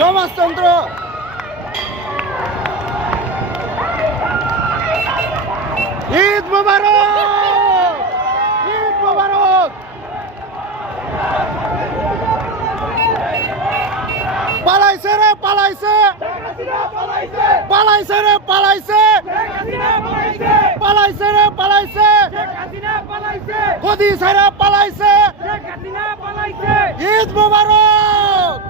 সমাজতন্ত্র ঈদ মোবারক, ঈদ মোবারক। পালাইছে রে পালাইছে, পালাইছে রে পালাইছে, পালাইছে রে পালাইছে, গদি ছেড়ে পালাইছে। ঈদ মোবারক।